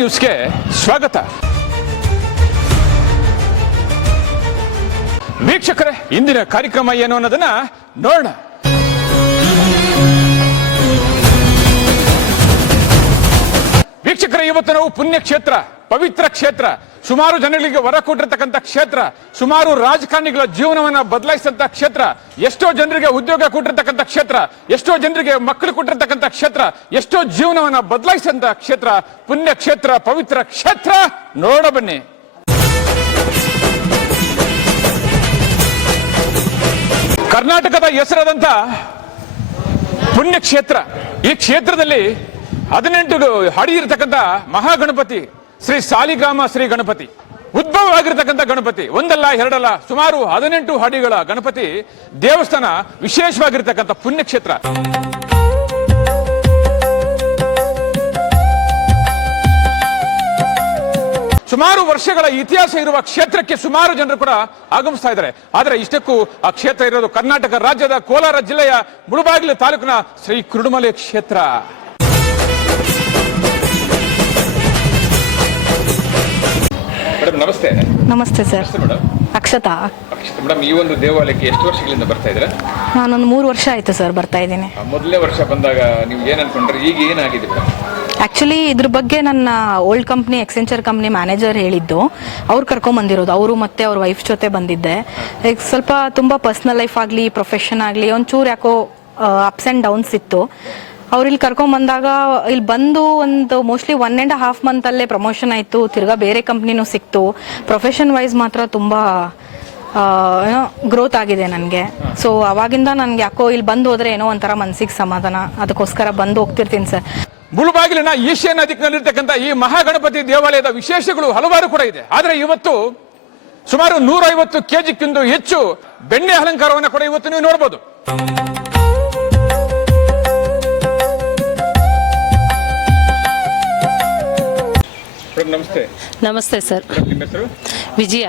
ನ್ಯೂಸ್ಗೆ ಸ್ವಾಗತ. ವೀಕ್ಷಕರೇ, ಇಂದಿನ ಕಾರ್ಯಕ್ರಮ ಏನು ಅನ್ನೋದನ್ನ ನೋಡೋಣ. ವೀಕ್ಷಕರೇ, ಇವತ್ತು ನಾವು ಪುಣ್ಯಕ್ಷೇತ್ರ, ಪವಿತ್ರ ಕ್ಷೇತ್ರ, ಸುಮಾರು ಜನಗಳಿಗೆ ವರ ಕೊಟ್ಟಿರ್ತಕ್ಕಂಥ ಕ್ಷೇತ್ರ, ಸುಮಾರು ರಾಜಕಾರಣಿಗಳ ಜೀವನವನ್ನ ಬದಲಾಯಿಸಿದಂತ ಕ್ಷೇತ್ರ, ಎಷ್ಟೋ ಜನರಿಗೆ ಉದ್ಯೋಗ ಕೊಟ್ಟಿರ್ತಕ್ಕಂಥ ಕ್ಷೇತ್ರ, ಎಷ್ಟೋ ಜನರಿಗೆ ಮಕ್ಕಳು ಕೊಟ್ಟಿರ್ತಕ್ಕಂಥ ಕ್ಷೇತ್ರ, ಎಷ್ಟೋ ಜೀವನವನ್ನ ಬದಲಾಯಿಸಿದಂತ ಕ್ಷೇತ್ರ, ಪುಣ್ಯಕ್ಷೇತ್ರ, ಪವಿತ್ರ ಕ್ಷೇತ್ರ. ನೋಡ ಬನ್ನಿ. ಕರ್ನಾಟಕದ ಹೆಸರಾದಂತ ಪುಣ್ಯಕ್ಷೇತ್ರ. ಈ ಕ್ಷೇತ್ರದಲ್ಲಿ 18 ಅಡಿ ಇರತಕ್ಕಂಥ ಮಹಾಗಣಪತಿ ಶ್ರೀ ಸಾಲಿಗ್ರಾಮ ಶ್ರೀ ಗಣಪತಿ ಉದ್ಭವವಾಗಿರ್ತಕ್ಕಂಥ ಗಣಪತಿ. ಒಂದಲ್ಲ ಎರಡಲ್ಲ, ಸುಮಾರು 18 ಅಡಿಗಳ ಗಣಪತಿ ದೇವಸ್ಥಾನ, ವಿಶೇಷವಾಗಿರ್ತಕ್ಕಂಥ ಪುಣ್ಯಕ್ಷೇತ್ರ. ಸುಮಾರು ವರ್ಷಗಳ ಇತಿಹಾಸ ಇರುವ ಕ್ಷೇತ್ರಕ್ಕೆ ಸುಮಾರು ಜನರು ಕೂಡ ಆಗಮಿಸ್ತಾ ಇದ್ದಾರೆ. ಆದರೆ ಇಷ್ಟಕ್ಕೂ ಆ ಕ್ಷೇತ್ರ ಇರೋದು ಕರ್ನಾಟಕ ರಾಜ್ಯದ ಕೋಲಾರ ಜಿಲ್ಲೆಯ ಮುಳಬಾಗಿಲು ತಾಲೂಕಿನ ಶ್ರೀ ಕುರುಡುಮಲೆ ಕ್ಷೇತ್ರ. ಮೇಡಮ್ ನಮಸ್ತೆ. ನಮಸ್ತೆ ಸರ್. ಮೇಡಮ್ ಅಕ್ಷತಾ. ಮೇಡಮ್, ಈ ಒಂದು ದೇವಾಲಯಕ್ಕೆ ಎಷ್ಟು ವರ್ಷಗಳಿಂದ ಬರ್ತಾ ಇದ್ದೀರಾ? ನಾನೊಂದು 3 ವರ್ಷ ಆಯ್ತು ಸರ್ ಬರ್ತಾ ಇದ್ದೀನಿ. ಮೊದಲನೇ ವರ್ಷ ಬಂದಾಗ ನೀವು ಏನ್ ಅನ್ಕೊಂಡ್ರೆ, ಈಗ ಏನಾಗಿದೆ? ಆಕ್ಚುಲಿ ಇದ್ರ ಬಗ್ಗೆ ನನ್ನ ಓಲ್ಡ್ ಕಂಪ್ನಿ ಎಕ್ಸೆಂಚರ್ ಕಂಪ್ನಿ ಮ್ಯಾನೇಜರ್ ಹೇಳಿದ್ದು, ಅವ್ರು ಕರ್ಕೊಂಬಂದಿರೋದು. ಅವರು ಮತ್ತೆ ಅವ್ರ ವೈಫ್ ಜೊತೆ ಬಂದಿದ್ದೆ. ಸ್ವಲ್ಪ ತುಂಬ ಪರ್ಸ್ನಲ್ ಲೈಫ್ ಆಗಲಿ ಪ್ರೊಫೆಷನ್ ಆಗಲಿ ಒಂಚೂರು ಯಾಕೋ ಅಪ್ಸ್ ಆ್ಯಂಡ್ ಡೌನ್ಸ್ ಇತ್ತು. ಅವ್ರು ಇಲ್ಲಿ ಕರ್ಕೊಂಬಂದಾಗ ಇಲ್ಲಿ ಬಂದು ಒಂದು ಮೋಸ್ಟ್ಲಿ 1.5 ಮಂತಲ್ಲೇ ಪ್ರಮೋಷನ್ ಆಯಿತು. ತಿರ್ಗಾ ಬೇರೆ ಕಂಪ್ನಿನೂ ಸಿಕ್ತು. ಪ್ರೊಫೆಷನ್ ವೈಸ್ ಮಾತ್ರ ತುಂಬ ಏನೋ ಗ್ರೋತ್ ಆಗಿದೆ ನನಗೆ. ಸೊ ಅವಾಗಿಂದ ನನಗೆ ಯಾಕೋ ಇಲ್ಲಿ ಬಂದು ಹೋದ್ರೆ ಏನೋ ಒಂಥರ ಮನಸ್ಸಿಗೆ ಸಮಾಧಾನ. ಅದಕ್ಕೋಸ್ಕರ ಬಂದು ಹೋಗ್ತಿರ್ತೀನಿ ಸರ್. ಮುಳುಬಾಗಿಲಿನ ಈಶಾನ್ಯ ದಿಕ್ಕಿನಲ್ಲಿರ್ತಕ್ಕಂಥ ಈ ಮಹಾಗಣಪತಿ ದೇವಾಲಯದ ವಿಶೇಷಗಳು ಹಲವಾರು ಕೂಡ ಇದೆ. ಆದರೆ ಇವತ್ತು ಸುಮಾರು 150 ಕೆಜಿಗಿಂತ ಹೆಚ್ಚು ಬೆಣ್ಣೆ ಅಲಂಕಾರವನ್ನು ಕೂಡ ಇವತ್ತು ನೀವು ನೋಡಬಹುದು. ನಮಸ್ತೆ. ನಮಸ್ತೆ ಸರ್. ನಿಮ್ಮ ಹೆಸರು? ವಿಜಯ.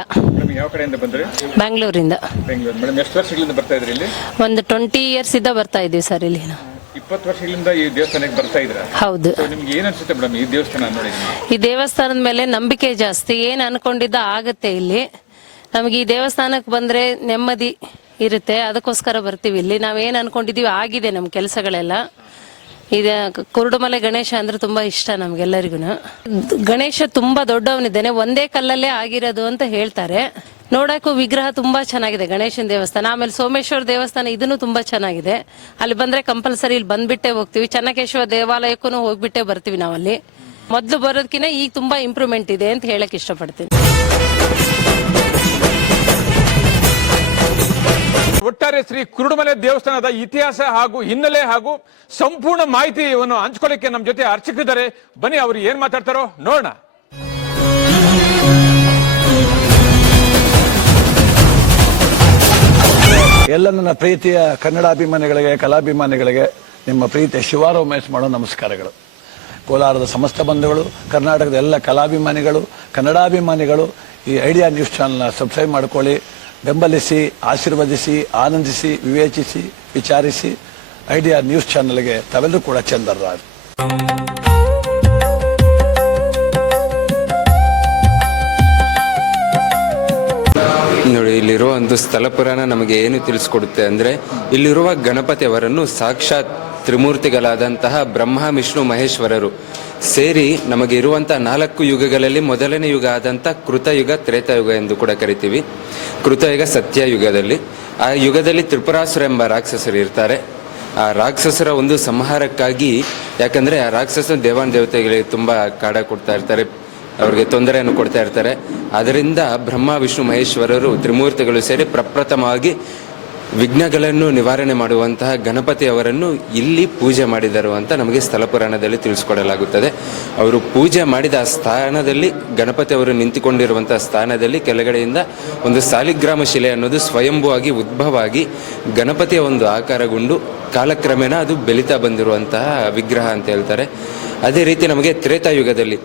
ಯಾವ ಕಡೆಯಿಂದ ಬಂದ್ರಿ? ಬ್ಯಾಂಗ್ಳೂರಿಂದ. ಮೇಡಮ್, ಎಷ್ಟು ವರ್ಷಗಳಿಂದ ಬರ್ತಾ ಇದ್ರಿ ಇಲ್ಲಿ? ಒಂದು 20 ಇಯರ್ಸ್ ಇಂದ ಬರ್ತಾ ಇದೀವಿ ಸರ್ ಇಲ್ಲಿ. 20 ವರ್ಷಗಳಿಂದ ಈ ದೇವಸ್ಥಾನಕ್ಕೆ ಬರ್ತಾ ಇದ್ರ? ಹೌದು. ನಿಮ್ಗೆ ಏನ್ ಅನ್ಸುತ್ತೆ ಮೇಡಮ್ ಈ ದೇವಸ್ಥಾನ ನೋಡಿ? ಈ ದೇವಸ್ಥಾನದ ಮೇಲೆ ನಂಬಿಕೆ ಜಾಸ್ತಿ. ಏನ್ ಅನ್ಕೊಂಡಿದ್ದ ಆಗುತ್ತೆ ಇಲ್ಲಿ. ನಮಗೆ ಈ ದೇವಸ್ಥಾನಕ್ಕೆ ಬಂದ್ರೆ ನೆಮ್ಮದಿ ಇರುತ್ತೆ. ಅದಕ್ಕೋಸ್ಕರ ಬರ್ತೀವಿ ಇಲ್ಲಿ. ನಾವೇನ್ ಅನ್ಕೊಂಡಿದೀವಿ ಆಗಿದೆ ನಮ್ಮ ಕೆಲಸಗಳೆಲ್ಲ. ಇದೆ ಕುರುಡುಮಲೆ ಗಣೇಶ ಅಂದ್ರೆ ತುಂಬಾ ಇಷ್ಟ ನಮ್ಗೆಲ್ಲರಿಗೂ. ಗಣೇಶ ತುಂಬಾ ದೊಡ್ಡವನಿದ್ದಾನೆ, ಒಂದೇ ಕಲ್ಲಲ್ಲೇ ಆಗಿರೋದು ಅಂತ ಹೇಳ್ತಾರೆ. ನೋಡಕ್ಕೂ ವಿಗ್ರಹ ತುಂಬಾ ಚೆನ್ನಾಗಿದೆ ಗಣೇಶನ ದೇವಸ್ಥಾನ. ಆಮೇಲೆ ಸೋಮೇಶ್ವರ ದೇವಸ್ಥಾನ ಇದನ್ನು ತುಂಬಾ ಚೆನ್ನಾಗಿದೆ. ಅಲ್ಲಿ ಬಂದ್ರೆ ಕಂಪಲ್ಸರಿ ಇಲ್ಲಿ ಬಂದ್ಬಿಟ್ಟೆ ಹೋಗ್ತೀವಿ. ಚೆನ್ನಕೇಶ್ವರ ದೇವಾಲಯಕ್ಕೂ ಹೋಗ್ಬಿಟ್ಟೆ ಬರ್ತೀವಿ ನಾವಲ್ಲಿ. ಮೊದ್ಲು ಬರೋದಕ್ಕಿಂತ ಈಗ ತುಂಬಾ ಇಂಪ್ರೂವ್ಮೆಂಟ್ ಇದೆ ಅಂತ ಹೇಳಕ್ ಇಷ್ಟಪಡ್ತೀನಿ. ಒಟ್ಟಾರೆ ಶ್ರೀ ಕುರುಡುಮಲೆ ದೇವಸ್ಥಾನದ ಇತಿಹಾಸ ಹಾಗೂ ಹಿನ್ನೆಲೆ ಹಾಗೂ ಸಂಪೂರ್ಣ ಮಾಹಿತಿಯನ್ನು ಹಂಚ್ಕೊಳ್ಳಿಕ್ಕೆ ನಮ್ಮ ಜೊತೆ ಅರ್ಚಕರಿದ್ದಾರೆ. ಬನ್ನಿ, ಅವರು ಏನ್ ಮಾತಾಡ್ತಾರೋ ನೋಡೋಣ. ಎಲ್ಲ ನನ್ನ ಪ್ರೀತಿಯ ಕನ್ನಡಾಭಿಮಾನಿಗಳಿಗೆ, ಕಲಾಭಿಮಾನಿಗಳಿಗೆ ನಿಮ್ಮ ಪ್ರೀತಿಯ ಶಿವಾರ ಉಮೇಶ್ ಮಾಡೋ ನಮಸ್ಕಾರಗಳು. ಕೋಲಾರದ ಸಮಸ್ತ ಬಂಧುಗಳು, ಕರ್ನಾಟಕದ ಎಲ್ಲ ಕಲಾಭಿಮಾನಿಗಳು, ಕನ್ನಡಾಭಿಮಾನಿಗಳು ಈ ಐಡಿಯಾ ನ್ಯೂಸ್ ಚಾನಲ್ನ ಸಬ್ಸ್ಕ್ರೈಬ್ ಮಾಡ್ಕೊಳ್ಳಿ, ಬೆಂಬಲಿಸಿ, ಆಶೀರ್ವದಿಸಿ, ಆನಂದಿಸಿ, ವಿವೇಚಿಸಿ, ವಿಚಾರಿಸಿ. ಐಡಿಯಾ ನ್ಯೂಸ್ ಚಾನಲ್ಗೆ ತಾವೆಲ್ಲರೂ ಕೂಡ ಚಂದರ್ರಾಜ್. ನೋಡಿ, ಇಲ್ಲಿರುವ ಒಂದು ಸ್ಥಳ ಪುರಾಣ ನಮಗೆ ಏನು ತಿಳಿಸ್ಕೊಡುತ್ತೆ ಅಂದರೆ, ಇಲ್ಲಿರುವ ಗಣಪತಿ ಅವರನ್ನು ಸಾಕ್ಷಾತ್ ತ್ರಿಮೂರ್ತಿಗಳಾದಂತಹ ಬ್ರಹ್ಮ, ವಿಷ್ಣು, ಮಹೇಶ್ವರರು ಸೇರಿ ನಮಗೆ ಇರುವಂಥ 4 ಯುಗಗಳಲ್ಲಿ ಮೊದಲನೇ ಯುಗ ಆದಂಥ ಕೃತಯುಗ, ತ್ರೇತಾಯುಗ ಎಂದು ಕೂಡ ಕರಿತೀವಿ. ಕೃತಯುಗ ಸತ್ಯಯುಗದಲ್ಲಿ, ಆ ಯುಗದಲ್ಲಿ ತ್ರಿಪುರಾಸುರ ಎಂಬ ರಾಕ್ಷಸರು ಇರ್ತಾರೆ. ಆ ರಾಕ್ಷಸರ ಒಂದು ಸಂಹಾರಕ್ಕಾಗಿ, ಯಾಕಂದರೆ ಆ ರಾಕ್ಷಸ ದೇವಾನ್ ದೇವತೆಗಳಿಗೆ ತುಂಬ ಕಾಡ ಕೊಡ್ತಾ ಇರ್ತಾರೆ, ಅವ್ರಿಗೆ ತೊಂದರೆಯನ್ನು ಕೊಡ್ತಾ ಇರ್ತಾರೆ. ಅದರಿಂದ ಬ್ರಹ್ಮ, ವಿಷ್ಣು, ಮಹೇಶ್ವರರು ತ್ರಿಮೂರ್ತಿಗಳು ಸೇರಿ ಪ್ರಪ್ರಥಮವಾಗಿ ವಿಘ್ನಗಳನ್ನು ನಿವಾರಣೆ ಮಾಡುವಂತಹ ಗಣಪತಿ ಅವರನ್ನು ಇಲ್ಲಿ ಪೂಜೆ ಮಾಡಿದರು ಅಂತ ನಮಗೆ ಸ್ಥಳ ಪುರಾಣದಲ್ಲಿ ತಿಳಿಸ್ಕೊಡಲಾಗುತ್ತದೆ. ಅವರು ಪೂಜೆ ಮಾಡಿದ ಆ ಸ್ಥಾನದಲ್ಲಿ, ಗಣಪತಿ ಅವರು ನಿಂತುಕೊಂಡಿರುವಂತಹ ಸ್ಥಾನದಲ್ಲಿ ಕೆಳಗಡೆಯಿಂದ ಒಂದು ಸಾಲಿಗ್ರಾಮ ಶಿಲೆ ಅನ್ನೋದು ಸ್ವಯಂಭೂವಾಗಿ ಉದ್ಭವವಾಗಿ ಗಣಪತಿಯ ಒಂದು ಆಕಾರಗೊಂಡು ಕಾಲಕ್ರಮೇಣ ಅದು ಬೆಳೀತಾ ಬಂದಿರುವಂತಹ ವಿಗ್ರಹ ಅಂತ ಹೇಳ್ತಾರೆ. ಅದೇ ರೀತಿ ನಮಗೆ ತ್ರೇತಾಯುಗದಲ್ಲಿ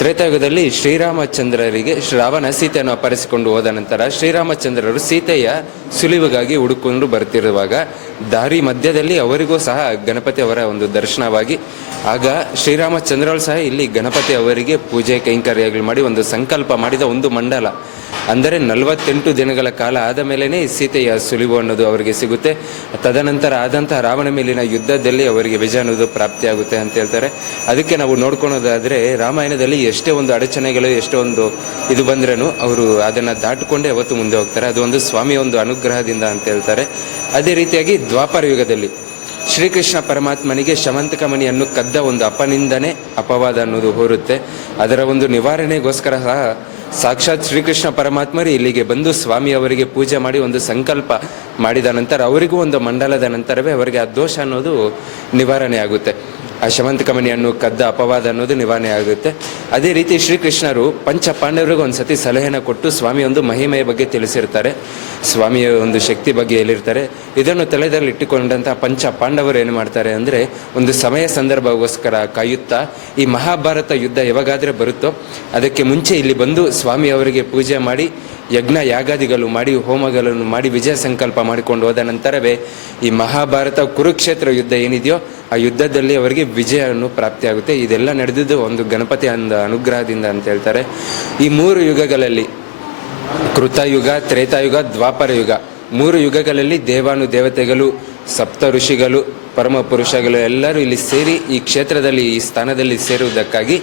ತ್ರೇತಾಯುಗದಲ್ಲಿ ಶ್ರೀರಾಮಚಂದ್ರರಿಗೆ ರಾವಣ ಸೀತೆಯನ್ನು ಅಪಹರಿಸಿಕೊಂಡು ಹೋದ ನಂತರ ಶ್ರೀರಾಮಚಂದ್ರರು ಸೀತೆಯ ಸುಳಿವಿಗಾಗಿ ಹುಡುಕೊಂಡು ಬರ್ತಿರುವಾಗ ದಾರಿ ಮಧ್ಯದಲ್ಲಿ ಅವರಿಗೂ ಸಹ ಗಣಪತಿ ಅವರ ಒಂದು ದರ್ಶನವಾಗಿ ಆಗ ಶ್ರೀರಾಮಚಂದ್ರರು ಸಹ ಇಲ್ಲಿ ಗಣಪತಿ ಅವರಿಗೆ ಪೂಜೆ ಕೈಂಕರ್ಯಗಳು ಮಾಡಿ ಒಂದು ಸಂಕಲ್ಪ ಮಾಡಿದ ಒಂದು ಮಂಡಲ, ಅಂದರೆ 48 ದಿನಗಳ ಕಾಲ ಆದ ಮೇಲೇ ಸೀತೆಯ ಸುಳಿವು ಅನ್ನೋದು ಅವರಿಗೆ ಸಿಗುತ್ತೆ. ತದನಂತರ ಆದಂತಹ ರಾವಣ ಮೇಲಿನ ಯುದ್ಧದಲ್ಲಿ ಅವರಿಗೆ ವಿಜಯ ಅನ್ನೋದು ಪ್ರಾಪ್ತಿಯಾಗುತ್ತೆ ಅಂತ ಹೇಳ್ತಾರೆ. ಅದಕ್ಕೆ ನಾವು ನೋಡ್ಕೊಳೋದಾದ್ರೆ ರಾಮಾಯಣದಲ್ಲಿ ಎಷ್ಟೇ ಒಂದು ಅಡಚಣೆಗಳು ಎಷ್ಟೋ ಒಂದು ಇದು ಬಂದ್ರೂ ಅವರು ಅದನ್ನು ದಾಟಿಕೊಂಡೇ ಅವತ್ತು ಮುಂದೆ ಹೋಗ್ತಾರೆ. ಅದು ಒಂದು ಸ್ವಾಮಿಯ ಒಂದು ಅನುಗ್ರಹದಿಂದ ಅಂತ ಹೇಳ್ತಾರೆ. ಅದೇ ರೀತಿಯಾಗಿ ದ್ವಾಪರ ಯುಗದಲ್ಲಿ ಶ್ರೀಕೃಷ್ಣ ಪರಮಾತ್ಮನಿಗೆ ಶಮಂತಕಮಣಿಯನ್ನು ಕದ್ದ ಒಂದು ಅಪನಿಂದನೆ ಅಪವಾದ ಅನ್ನೋದು ಹೊರುತ್ತೆ. ಅದರ ಒಂದು ನಿವಾರಣೆಗೋಸ್ಕರ ಸಹ ಸಾಕ್ಷಾತ್ ಶ್ರೀಕೃಷ್ಣ ಪರಮಾತ್ಮರು ಇಲ್ಲಿಗೆ ಬಂದು ಸ್ವಾಮಿ ಅವರಿಗೆ ಪೂಜೆ ಮಾಡಿ ಒಂದು ಸಂಕಲ್ಪ ಮಾಡಿದ ನಂತರ ಅವರಿಗೂ ಒಂದು ಮಂಡಲದ ನಂತರವೇ ಅವರಿಗೆ ಆ ದೋಷ ಅನ್ನೋದು ನಿವಾರಣೆ ಆಗುತ್ತೆ. ಆ ಶಮಂತಕಮಣಿಯನ್ನು ಕದ್ದ ಅಪವಾದ ಅನ್ನೋದು ನಿವಾರಣೆ ಆಗುತ್ತೆ. ಅದೇ ರೀತಿ ಶ್ರೀಕೃಷ್ಣರು ಪಂಚ ಪಾಂಡವರಿಗೂ ಒಂದು ಸತಿ ಸಲಹೆನ ಕೊಟ್ಟು ಸ್ವಾಮಿಯ ಒಂದು ಮಹಿಮೆಯ ಬಗ್ಗೆ ತಿಳಿಸಿರ್ತಾರೆ, ಸ್ವಾಮಿಯ ಒಂದು ಶಕ್ತಿ ಬಗ್ಗೆ ಹೇಳಿರ್ತಾರೆ. ಇದನ್ನು ತಲೆದಲ್ಲಿ ಇಟ್ಟುಕೊಂಡಂತಹ ಪಂಚ ಪಾಂಡವರು ಏನು ಮಾಡ್ತಾರೆ ಅಂದರೆ ಒಂದು ಸಮಯ ಸಂದರ್ಭಗೋಸ್ಕರ ಕಾಯುತ್ತಾ ಈ ಮಹಾಭಾರತ ಯುದ್ಧ ಯಾವಾಗಾದರೆ ಬರುತ್ತೋ ಅದಕ್ಕೆ ಮುಂಚೆ ಇಲ್ಲಿ ಬಂದು ಸ್ವಾಮಿ ಅವರಿಗೆ ಪೂಜೆ ಮಾಡಿ ಯಜ್ಞ ಯಾಗಾದಿಗಳು ಮಾಡಿ ಹೋಮಗಳನ್ನು ಮಾಡಿ ವಿಜಯ ಸಂಕಲ್ಪ ಮಾಡಿಕೊಂಡು ಹೋದ ನಂತರವೇ ಈ ಮಹಾಭಾರತ ಕುರುಕ್ಷೇತ್ರ ಯುದ್ಧ ಏನಿದೆಯೋ ಆ ಯುದ್ಧದಲ್ಲಿ ಅವರಿಗೆ ವಿಜಯವನ್ನು ಪ್ರಾಪ್ತಿಯಾಗುತ್ತೆ. ಇದೆಲ್ಲ ನಡೆದಿದ್ದು ಒಂದು ಗಣಪತಿ ಅನುಗ್ರಹದಿಂದ ಅಂತ ಹೇಳ್ತಾರೆ. ಈ 3 ಯುಗಗಳಲ್ಲಿ ಕೃತಯುಗ, ತ್ರೇತಾಯುಗ, ದ್ವಾಪರ ಯುಗ 3 ಯುಗಗಳಲ್ಲಿ ದೇವಾನುದೇವತೆಗಳು, ಸಪ್ತ ಋಷಿಗಳು, ಪರಮ ಪುರುಷಗಳು ಎಲ್ಲರೂ ಇಲ್ಲಿ ಸೇರಿ ಈ ಕ್ಷೇತ್ರದಲ್ಲಿ ಈ ಸ್ಥಾನದಲ್ಲಿ ಸೇರುವುದಕ್ಕಾಗಿ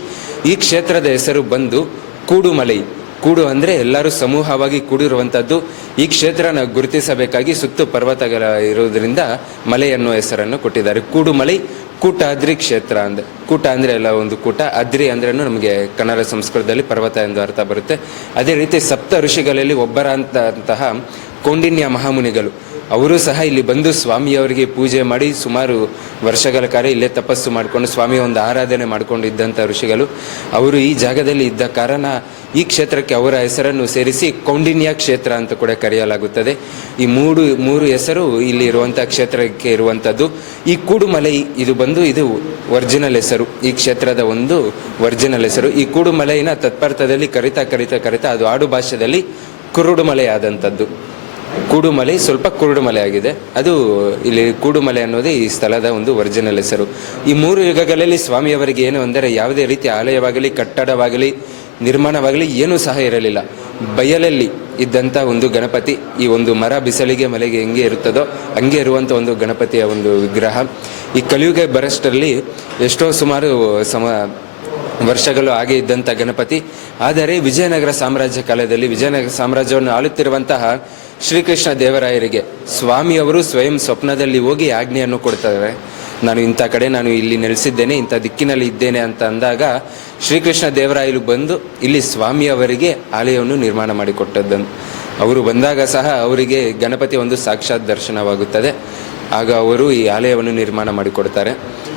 ಈ ಕ್ಷೇತ್ರದ ಹೆಸರು ಬಂದು ಕೂಡುಮಲೈ. ಕೂಡು ಅಂದರೆ ಎಲ್ಲರೂ ಸಮೂಹವಾಗಿ ಕೂಡಿರುವಂಥದ್ದು. ಈ ಕ್ಷೇತ್ರನ ಗುರುತಿಸಬೇಕಾಗಿ ಸುತ್ತು ಪರ್ವತಗಳ ಇರುವುದರಿಂದ ಮಲೆ ಅನ್ನೋ ಹೆಸರನ್ನು ಕೊಟ್ಟಿದ್ದಾರೆ. ಕೂಡುಮಲೈ, ಕೂಟಾದ್ರಿ ಕ್ಷೇತ್ರ ಅಂದರೆ ಕೂಟ ಅಂದರೆ ಎಲ್ಲ ಒಂದು ಕೂಟ, ಅದ್ರಿ ಅಂದ್ರೆ ನಮಗೆ ಕನ್ನಡ ಸಂಸ್ಕೃತದಲ್ಲಿ ಪರ್ವತ ಎಂದು ಅರ್ಥ ಬರುತ್ತೆ. ಅದೇ ರೀತಿ ಸಪ್ತ ಋಷಿಗಳಲ್ಲಿ ಒಬ್ಬರಂತಹ ಕೌಂಡಿನ್ಯ ಮಹಾಮುನಿಗಳು ಅವರು ಸಹ ಇಲ್ಲಿ ಬಂದು ಸ್ವಾಮಿಯವರಿಗೆ ಪೂಜೆ ಮಾಡಿ ಸುಮಾರು ವರ್ಷಗಳ ಕಾಲ ಇಲ್ಲೇ ತಪಸ್ಸು ಮಾಡಿಕೊಂಡು ಸ್ವಾಮಿಯ ಒಂದು ಆರಾಧನೆ ಮಾಡಿಕೊಂಡಿದ್ದಂಥ ಋಷಿಗಳು ಅವರು ಈ ಜಾಗದಲ್ಲಿ ಇದ್ದ ಕಾರಣ ಈ ಕ್ಷೇತ್ರಕ್ಕೆ ಅವರ ಹೆಸರನ್ನು ಸೇರಿಸಿ ಕೌಂಡಿನ್ಯ ಕ್ಷೇತ್ರ ಅಂತ ಕೂಡ ಕರೆಯಲಾಗುತ್ತದೆ. ಈ ಮೂರು ಹೆಸರು ಇಲ್ಲಿ ಇರುವಂಥ ಕ್ಷೇತ್ರಕ್ಕೆ ಇರುವಂಥದ್ದು. ಈ ಕೂಡುಮಲೈ ಇದು ಬಂದು ಇದು ಒರಿಜಿನಲ್ ಹೆಸರು, ಈ ಕ್ಷೇತ್ರದ ಒಂದು ಒರಿಜಿನಲ್ ಹೆಸರು. ಈ ಕೂಡುಮಲೈನ ತತ್ಪರ್ಥದಲ್ಲಿ ಕರಿತಾ ಅದು ಆಡು ಭಾಷೆಯಲ್ಲಿ ಕುರುಡುಮಲೆ ಆದಂಥದ್ದು. ಕೂಡುಮಲೆ ಸ್ವಲ್ಪ ಕುರುಡುಮಲೆ ಆಗಿದೆ, ಅದು ಇಲ್ಲಿ ಕೂಡುಮಲೆ ಅನ್ನೋದೇ ಈ ಸ್ಥಳದ ಒಂದು ಒರಿಜಿನಲ್ ಹೆಸರು. ಈ 3 ಯುಗಗಳಲ್ಲಿ ಸ್ವಾಮಿಯವರಿಗೆ ಏನು ಅಂದರೆ ಯಾವುದೇ ರೀತಿಯ ಆಲಯವಾಗಲಿ ಕಟ್ಟಡವಾಗಲಿ ನಿರ್ಮಾಣವಾಗಲಿ ಏನೂ ಸಹ ಇರಲಿಲ್ಲ. ಬಯಲಲ್ಲಿ ಇದ್ದಂಥ ಒಂದು ಗಣಪತಿ, ಈ ಒಂದು ಮರ ಬಿಸಿಲಿಗೆ ಮಲೆಗೆ ಹೆಂಗೆ ಇರುತ್ತದೋ ಹಂಗೆ ಇರುವಂಥ ಒಂದು ಗಣಪತಿಯ ಒಂದು ವಿಗ್ರಹ. ಈ ಕಲಿಯುಗ ಬರಷ್ಟರಲ್ಲಿ ಎಷ್ಟೋ ಸುಮಾರು ವರ್ಷಗಳು ಹಾಗೆ ಇದ್ದಂಥ ಗಣಪತಿ. ಆದರೆ ವಿಜಯನಗರ ಸಾಮ್ರಾಜ್ಯ ಕಾಲದಲ್ಲಿ ವಿಜಯನಗರ ಸಾಮ್ರಾಜ್ಯವನ್ನು ಆಳುತ್ತಿರುವಂತಹ ಶ್ರೀಕೃಷ್ಣ ದೇವರಾಯರಿಗೆ ಸ್ವಾಮಿಯವರು ಸ್ವಯಂ ಸ್ವಪ್ನದಲ್ಲಿ ಹೋಗಿ ಆಜ್ಞೆಯನ್ನು ಕೊಡ್ತಾರೆ. ನಾನು ಇಂಥ ಕಡೆ ನಾನು ಇಲ್ಲಿ ನೆಲೆಸಿದ್ದೇನೆ, ಇಂಥ ದಿಕ್ಕಿನಲ್ಲಿ ಇದ್ದೇನೆ ಅಂತ ಅಂದಾಗ ಶ್ರೀಕೃಷ್ಣ ದೇವರಾಯರು ಬಂದು ಇಲ್ಲಿ ಸ್ವಾಮಿಯವರಿಗೆ ಆಲಯವನ್ನು ನಿರ್ಮಾಣ ಮಾಡಿಕೊಟ್ಟದ್ದನ್ನು. ಅವರು ಬಂದಾಗ ಸಹ ಅವರಿಗೆ ಗಣಪತಿ ಒಂದು ಸಾಕ್ಷಾತ್ ದರ್ಶನವಾಗುತ್ತದೆ. ಆಗ ಅವರು ಈ ಆಲಯವನ್ನು ನಿರ್ಮಾಣ ಮಾಡಿಕೊಡ್ತಾರೆ.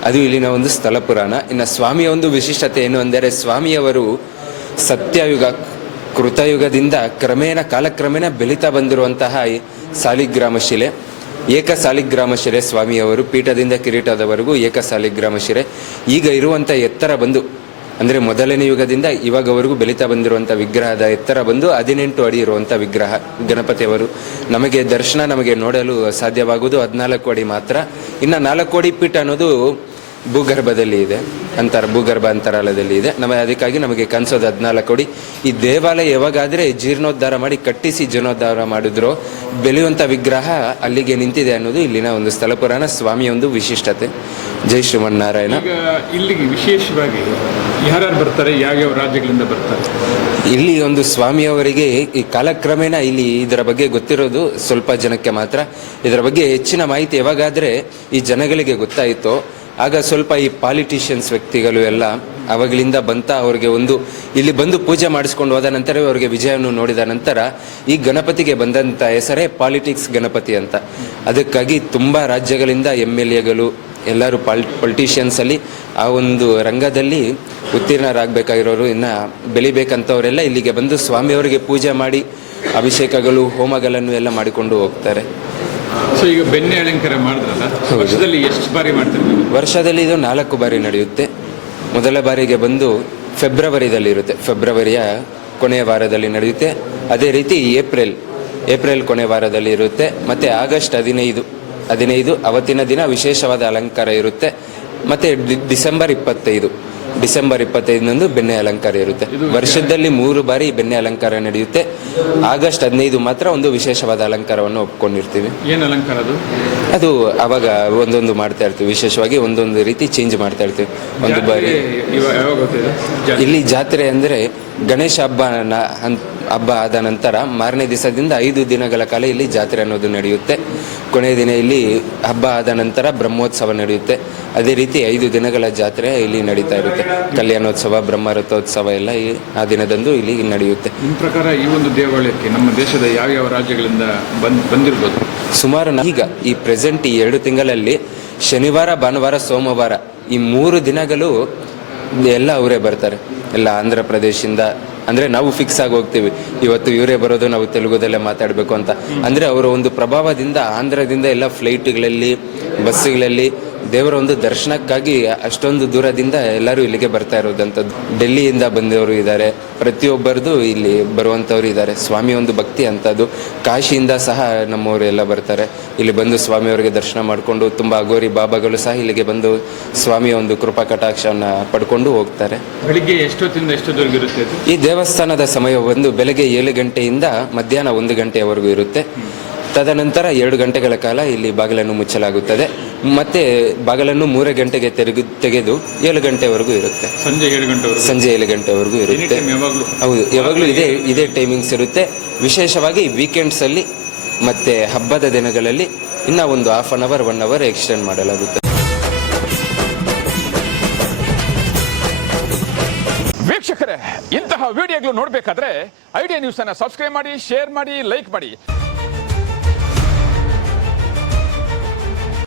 ಅದು ಇಲ್ಲಿನ ಒಂದು ಸ್ಥಳ ಪುರಾಣ. ಇನ್ನು ಸ್ವಾಮಿಯ ಒಂದು ವಿಶಿಷ್ಟತೆ ಏನು ಅಂದರೆ ಸ್ವಾಮಿಯವರು ಸತ್ಯಯುಗ ಕೃತಯುಗದಿಂದ ಕಾಲಕ್ರಮೇಣ ಬೆಳೀತಾ ಬಂದಿರುವಂತಹ ಸಾಲಿಗ್ರಾಮ ಶಿಲೆ, ಏಕ ಸಾಲಿಗ್ರಾಮ ಶಿಲೆ. ಸ್ವಾಮಿಯವರು ಪೀಠದಿಂದ ಕಿರೀಟದವರೆಗೂ ಏಕ ಸಾಲಿಗ್ರಾಮ ಶಿಲೆ. ಈಗ ಇರುವಂಥ ಎತ್ತರ ಬಂದು ಅಂದರೆ ಮೊದಲನೇ ಯುಗದಿಂದ ಇವಾಗವರೆಗೂ ಬೆಳೀತಾ ಬಂದಿರುವಂಥ ವಿಗ್ರಹದ ಎತ್ತರ ಬಂದು 18 ಅಡಿ ಇರುವಂಥ ವಿಗ್ರಹ ಗಣಪತಿಯವರು. ನಮಗೆ ದರ್ಶನ ನಮಗೆ ನೋಡಲು ಸಾಧ್ಯವಾಗುವುದು 14 ಅಡಿ ಮಾತ್ರ. ಇನ್ನು 4 ಅಡಿ ಪೀಠ ಅನ್ನೋದು ಭೂಗರ್ಭದಲ್ಲಿ ಇದೆ, ಭೂಗರ್ಭ ಅಂತರಾಳದಲ್ಲಿ ಇದೆ. ಅದಕ್ಕಾಗಿ ನಮಗೆ ಕನ್ಸೋದು 14 ಅಡಿ. ಈ ದೇವಾಲಯ ಯಾವಾಗಾದರೆ ಜೀರ್ಣೋದ್ಧಾರ ಮಾಡಿ ಕಟ್ಟಿಸಿ ಜೀರ್ಣೋದ್ಧಾರ ಮಾಡಿದ್ರು ಬೆಳೆಯುವಂಥ ವಿಗ್ರಹ ಅಲ್ಲಿಗೆ ನಿಂತಿದೆ ಅನ್ನೋದು ಇಲ್ಲಿನ ಒಂದು ಸ್ಥಳ ಪುರಾಣ, ಸ್ವಾಮಿಯ ಒಂದು ವಿಶಿಷ್ಟತೆ. ಜೈ ಶ್ರೀಮನ್ನಾರಾಯಣ. ಇಲ್ಲಿಗೆ ವಿಶೇಷವಾಗಿ ಯಾರ್ಯಾರು ಬರ್ತಾರೆ, ಯಾವ್ಯಾವ ರಾಜ್ಯಗಳಿಂದ ಬರ್ತಾರೆ? ಇಲ್ಲಿ ಒಂದು ಸ್ವಾಮಿಯವರಿಗೆ ಈ ಕಾಲಕ್ರಮೇಣ ಇಲ್ಲಿ ಇದರ ಬಗ್ಗೆ ಗೊತ್ತಿರೋದು ಸ್ವಲ್ಪ ಜನಕ್ಕೆ ಮಾತ್ರ. ಇದರ ಬಗ್ಗೆ ಹೆಚ್ಚಿನ ಮಾಹಿತಿ ಯಾವಾಗಾದರೆ ಈ ಜನಗಳಿಗೆ ಗೊತ್ತಾಯಿತೋ ಆಗ ಸ್ವಲ್ಪ ಈ ಪಾಲಿಟಿಷಿಯನ್ಸ್ ವ್ಯಕ್ತಿಗಳು ಎಲ್ಲ ಅವಾಗಲಿಂದ ಅವ್ರಿಗೆ ಒಂದು ಇಲ್ಲಿ ಬಂದು ಪೂಜೆ ಮಾಡಿಸ್ಕೊಂಡು ಹೋದ ನಂತರವೇ ಅವರಿಗೆ ವಿಜಯವನ್ನು ನೋಡಿದ ನಂತರ ಈ ಗಣಪತಿಗೆ ಬಂದಂಥ ಹೆಸರೇ ಪಾಲಿಟಿಕ್ಸ್ ಗಣಪತಿ ಅಂತ. ಅದಕ್ಕಾಗಿ ತುಂಬ ರಾಜ್ಯಗಳಿಂದ MLAಗಳು ಎಲ್ಲರೂ ಪೊಲಿಟಿಷಿಯನ್ಸಲ್ಲಿ ಆ ಒಂದು ರಂಗದಲ್ಲಿ ಉತ್ತೀರ್ಣರಾಗಬೇಕಾಗಿರೋರು ಇನ್ನು ಬೆಳಿಬೇಕಂತವರೆಲ್ಲ ಇಲ್ಲಿಗೆ ಬಂದು ಸ್ವಾಮಿಯವರಿಗೆ ಪೂಜೆ ಮಾಡಿ ಅಭಿಷೇಕಗಳು ಹೋಮಗಳನ್ನು ಎಲ್ಲ ಮಾಡಿಕೊಂಡು ಹೋಗ್ತಾರೆ. ಸೊ ಈಗ ಬೆಣ್ಣೆ ಅಲಂಕಾರ ಮಾಡಿದ್ರಲ್ಲ, ವರ್ಷದಲ್ಲಿ ಎಷ್ಟು ಬಾರಿ ಮಾಡ್ತಾರೆ? ವರ್ಷದಲ್ಲಿ ಇದು 4 ಬಾರಿ ನಡೆಯುತ್ತೆ. ಮೊದಲ ಬಾರಿಗೆ ಬಂದು ಫೆಬ್ರವರಿದಲ್ಲಿರುತ್ತೆ, ಫೆಬ್ರವರಿಯ ಕೊನೆಯ ವಾರದಲ್ಲಿ ನಡೆಯುತ್ತೆ. ಅದೇ ರೀತಿ ಏಪ್ರಿಲ್ ಕೊನೆಯ ವಾರದಲ್ಲಿ ಇರುತ್ತೆ. ಮತ್ತು ಆಗಸ್ಟ್ 15 ಅವತ್ತಿನ ದಿನ ವಿಶೇಷವಾದ ಅಲಂಕಾರ ಇರುತ್ತೆ. ಮತ್ತು ಡಿಸೆಂಬರ್ 25 ಬೆಣ್ಣೆ ಅಲಂಕಾರ ಇರುತ್ತೆ. ವರ್ಷದಲ್ಲಿ 3 ಬಾರಿ ಬೆಣ್ಣೆ ಅಲಂಕಾರ ನಡೆಯುತ್ತೆ. ಆಗಸ್ಟ್ 15 ಮಾತ್ರ ಒಂದು ವಿಶೇಷವಾದ ಅಲಂಕಾರವನ್ನು ಒಪ್ಕೊಂಡಿರ್ತೀವಿ. ಏನು ಅಲಂಕಾರ ಅದು ಅವಾಗ ಒಂದೊಂದು ಮಾಡ್ತಾ ಇರ್ತೀವಿ, ವಿಶೇಷವಾಗಿ ಒಂದೊಂದು ರೀತಿ ಚೇಂಜ್ ಮಾಡ್ತಾ ಇರ್ತೀವಿ. ಒಂದು ಬಾರಿ ಇಲ್ಲಿ ಜಾತ್ರೆ ಅಂದರೆ ಗಣೇಶ ಹಬ್ಬ ಆದ ನಂತರ ಮಾರನೇ ದಿವಸದಿಂದ 5 ದಿನಗಳ ಕಾಲ ಇಲ್ಲಿ ಜಾತ್ರೆ ಅನ್ನೋದು ನಡೆಯುತ್ತೆ. ಕೊನೆಯ ದಿನ ಇಲ್ಲಿ ಹಬ್ಬ ಆದ ನಂತರ ಬ್ರಹ್ಮೋತ್ಸವ ನಡೆಯುತ್ತೆ. ಅದೇ ರೀತಿ 5 ದಿನಗಳ ಜಾತ್ರೆ ಇಲ್ಲಿ ನಡೀತಾ ಇರುತ್ತೆ. ಕಲ್ಯಾಣೋತ್ಸವ, ಬ್ರಹ್ಮರಥೋತ್ಸವ ಎಲ್ಲ ಆ ದಿನದಂದು ಇಲ್ಲಿ ನಡೆಯುತ್ತೆ. ನಿಮ್ಮ ಪ್ರಕಾರ ಈ ಒಂದು ದೇವಾಲಯಕ್ಕೆ ನಮ್ಮ ದೇಶದ ಯಾವ ರಾಜ್ಯಗಳಿಂದ ಬಂದಿರ್ಬೋದು? ಸುಮಾರು ಈಗ ಈ ಪ್ರೆಸೆಂಟ್ ಈ 2 ತಿಂಗಳಲ್ಲಿ ಶನಿವಾರ, ಭಾನುವಾರ, ಸೋಮವಾರ ಈ 3 ದಿನಗಳು ಎಲ್ಲ ಅವರೇ ಬರ್ತಾರೆ. ಎಲ್ಲ ಆಂಧ್ರ ಪ್ರದೇಶದಿಂದ, ಅಂದರೆ ನಾವು ಫಿಕ್ಸ್ ಆಗಿ ಹೋಗ್ತೀವಿ, ಇವತ್ತು ಇವರೇ ಬರೋದು, ನಾವು ತೆಲುಗುದಲ್ಲೇ ಮಾತಾಡಬೇಕು ಅಂತ. ಅಂದರೆ ಅವರ ಒಂದು ಪ್ರಭಾವದಿಂದ ಆಂಧ್ರದಿಂದ ಎಲ್ಲ ಫ್ಲೈಟ್ಗಳಲ್ಲಿ, ಬಸ್ಸುಗಳಲ್ಲಿ ದೇವರ ಒಂದು ದರ್ಶನಕ್ಕಾಗಿ ಅಷ್ಟೊಂದು ದೂರದಿಂದ ಎಲ್ಲರೂ ಇಲ್ಲಿಗೆ ಬರ್ತಾ ಇರೋದಂಥದ್ದು. ಡೆಲ್ಲಿಯಿಂದ ಬಂದವರು ಇದ್ದಾರೆ, ಪ್ರತಿಯೊಬ್ಬರದು ಇಲ್ಲಿ ಬರುವಂಥವ್ರು ಇದ್ದಾರೆ. ಸ್ವಾಮಿ ಒಂದು ಭಕ್ತಿ ಅಂಥದ್ದು. ಕಾಶಿಯಿಂದ ಸಹ ನಮ್ಮವರು ಎಲ್ಲ ಬರ್ತಾರೆ. ಇಲ್ಲಿ ಬಂದು ಸ್ವಾಮಿಯವರಿಗೆ ದರ್ಶನ ಮಾಡಿಕೊಂಡು, ತುಂಬ ಅಗೋರಿ ಬಾಬಾಗಳು ಸಹ ಇಲ್ಲಿಗೆ ಬಂದು ಸ್ವಾಮಿಯ ಒಂದು ಕೃಪಾ ಕಟಾಕ್ಷವನ್ನು ಪಡ್ಕೊಂಡು ಹೋಗ್ತಾರೆ. ಬೆಳಿಗ್ಗೆ ಎಷ್ಟೊತ್ತಿಂದ ಎಷ್ಟೊತ್ತವರೆಗೂ ಇರುತ್ತೆ? ಈ ದೇವಸ್ಥಾನದ ಸಮಯ ಒಂದು ಬೆಳಗ್ಗೆ 7 ಗಂಟೆಯಿಂದ ಮಧ್ಯಾಹ್ನ 1 ಗಂಟೆಯವರೆಗೂ ಇರುತ್ತೆ. ತದನಂತರ 2 ಗಂಟೆಗಳ ಕಾಲ ಇಲ್ಲಿ ಬಾಗಿಲನ್ನು ಮುಚ್ಚಲಾಗುತ್ತದೆ. ಮತ್ತೆ ಬಾಗಿಲನ್ನು 3 ಗಂಟೆಗೆ ತೆಗೆದು 7 ಗಂಟೆವರೆಗೂ ಇರುತ್ತೆ. ಸಂಜೆ 7 ಗಂಟೆವರೆಗೂ ಇರುತ್ತೆ. ಹೌದು, ಯಾವಾಗಲೂ ಇದೇ ಟೈಮಿಂಗ್ಸ್ ಇರುತ್ತೆ. ವಿಶೇಷವಾಗಿ ವೀಕೆಂಡ್ಸ್ ಅಲ್ಲಿ ಮತ್ತೆ ಹಬ್ಬದ ದಿನಗಳಲ್ಲಿ ಇನ್ನ ಒಂದು 1/2 ಅವರ್ 1 ಅವರ್ ಎಕ್ಸ್ಟೆಂಡ್ ಮಾಡಲಾಗುತ್ತೆ. ವೀಕ್ಷಕರೇ, ಇಂತಹ ವಿಡಿಯೋಗಳು ನೋಡಬೇಕಾದ್ರೆ ಐಡಿಯಾ ನ್ಯೂಸ್ ಅನ್ನು ಸಬ್ಸ್ಕ್ರೈಬ್ ಮಾಡಿ, ಶೇರ್ ಮಾಡಿ, ಲೈಕ್ ಮಾಡಿ.